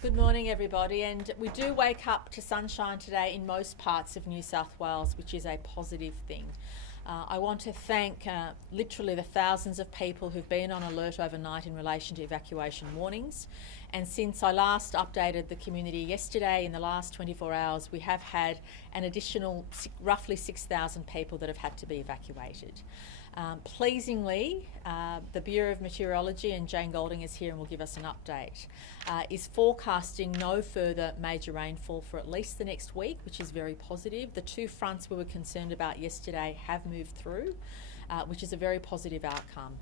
Good morning, everybody, and we do wake up to sunshine today in most parts of New South Wales, which is a positive thing. I want to thank literally the thousands of people who've been on alert overnight in relation to evacuation warnings. And since I last updated the community yesterday, in the last 24 hours, we have had an additional roughly 6,000 people that have had to be evacuated. Pleasingly, the Bureau of Meteorology, and Jane Golding is here and will give us an update, is forecasting no further major rainfall for at least the next week, which is very positive. The two fronts we were concerned about yesterday have moved through, which is a very positive outcome.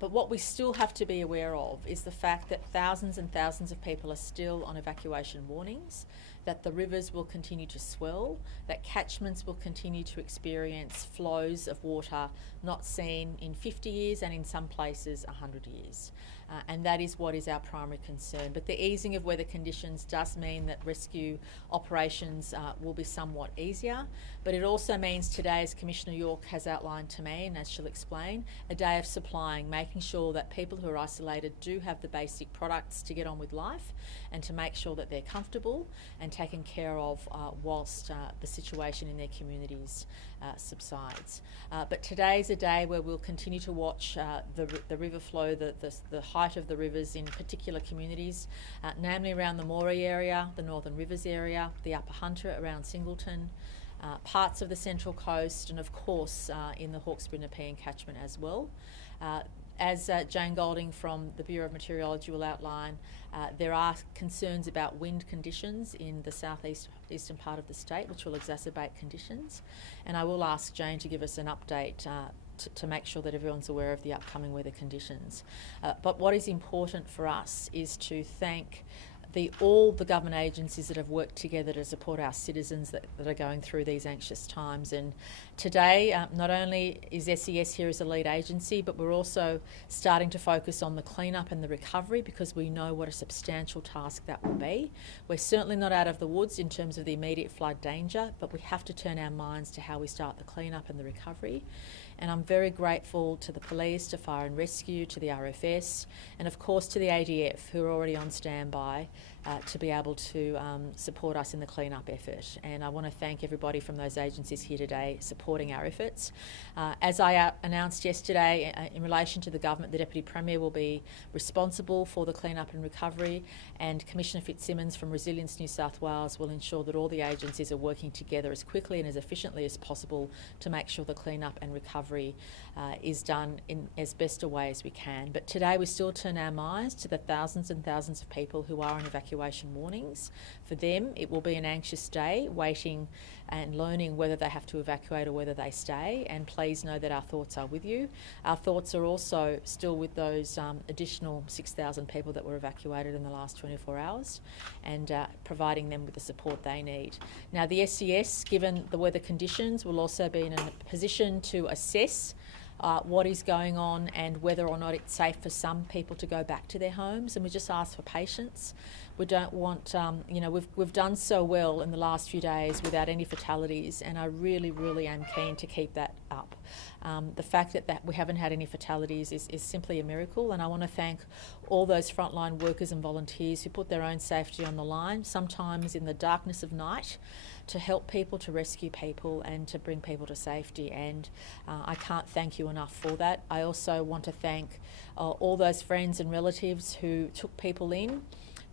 But what we still have to be aware of is the fact that thousands and thousands of people are still on evacuation warnings, that the rivers will continue to swell, that catchments will continue to experience flows of water not seen in 50 years and in some places 100 years. And that is what is our primary concern. But the easing of weather conditions does mean that rescue operations will be somewhat easier, but it also means today, as Commissioner York has outlined to me, and as she'll explain, a day of supplying, making sure that people who are isolated do have the basic products to get on with life and to make sure that they're comfortable and taken care of whilst the situation in their communities subsides. But today's a day where we'll continue to watch the river flow, the height of the rivers in particular communities, namely around the Moree area, the Northern Rivers area, the Upper Hunter around Singleton, parts of the Central Coast, and of course in the Hawkesbury-Nepean catchment as well. As Jane Golding from the Bureau of Meteorology will outline, there are concerns about wind conditions in the southeastern part of the state, which will exacerbate conditions. And I will ask Jane to give us an update to make sure that everyone's aware of the upcoming weather conditions. But what is important for us is to thank all the government agencies that have worked together to support our citizens that are going through these anxious times. And today, not only is SES here as a lead agency, but we're also starting to focus on the cleanup and the recovery, because we know what a substantial task that will be. We're certainly not out of the woods in terms of the immediate flood danger, but we have to turn our minds to how we start the cleanup and the recovery. And I'm very grateful to the police, to fire and rescue, to the RFS, and of course to the ADF, who are already on standby to be able to support us in the cleanup effort. And I want to thank everybody from those agencies here today supporting our efforts. As I announced yesterday, in relation to the government, the Deputy Premier will be responsible for the cleanup and recovery, and Commissioner Fitzsimmons from Resilience New South Wales will ensure that all the agencies are working together as quickly and as efficiently as possible to make sure the cleanup and recovery is done in as best a way as we can. But today we still turn our minds to the thousands and thousands of people who are on evacuation warnings. For them, it will be an anxious day, waiting and learning whether they have to evacuate or whether they stay. And please know that our thoughts are with you. Our thoughts are also still with those additional 6,000 people that were evacuated in the last 24 hours and providing them with the support they need. Now, the SES, given the weather conditions, will also be in a position to assess what is going on and whether or not it's safe for some people to go back to their homes, and we just ask for patience. We don't want, we've done so well in the last few days without any fatalities, and I really, really am keen to keep that up. The fact that we haven't had any fatalities is simply a miracle, and I want to thank all those frontline workers and volunteers who put their own safety on the line, sometimes in the darkness of night, to help people, to rescue people and to bring people to safety, and I can't thank you enough for that. I also want to thank all those friends and relatives who took people in,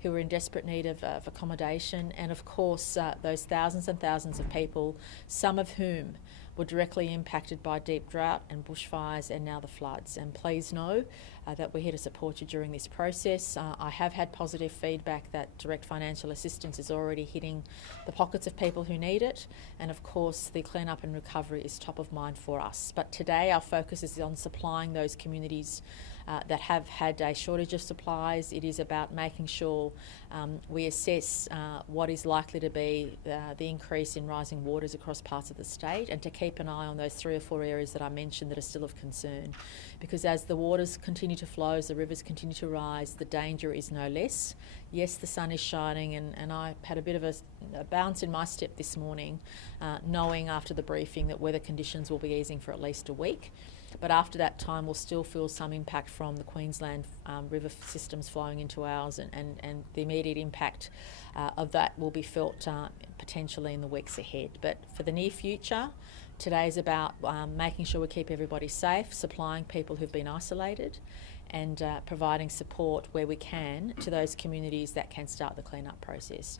who were in desperate need of accommodation, and of course those thousands and thousands of people, some of whom were directly impacted by deep drought and bushfires and now the floods. And please know that we're here to support you during this process. I have had positive feedback that direct financial assistance is already hitting the pockets of people who need it, and of course the cleanup and recovery is top of mind for us. But today our focus is on supplying those communities that have had a shortage of supplies. It is about making sure we assess what is likely to be the increase in rising waters across parts of the state, and to keep an eye on those 3 or 4 areas that I mentioned that are still of concern. Because as the waters continue to flow, as the rivers continue to rise, the danger is no less. Yes, the sun is shining, and I had a bit of a bounce in my step this morning, knowing after the briefing that weather conditions will be easing for at least a week. but after that time we'll still feel some impact from the Queensland river systems flowing into ours, and the immediate impact of that will be felt potentially in the weeks ahead. But for the near future, today's about making sure we keep everybody safe, supplying people who've been isolated, and providing support where we can to those communities that can start the clean-up process.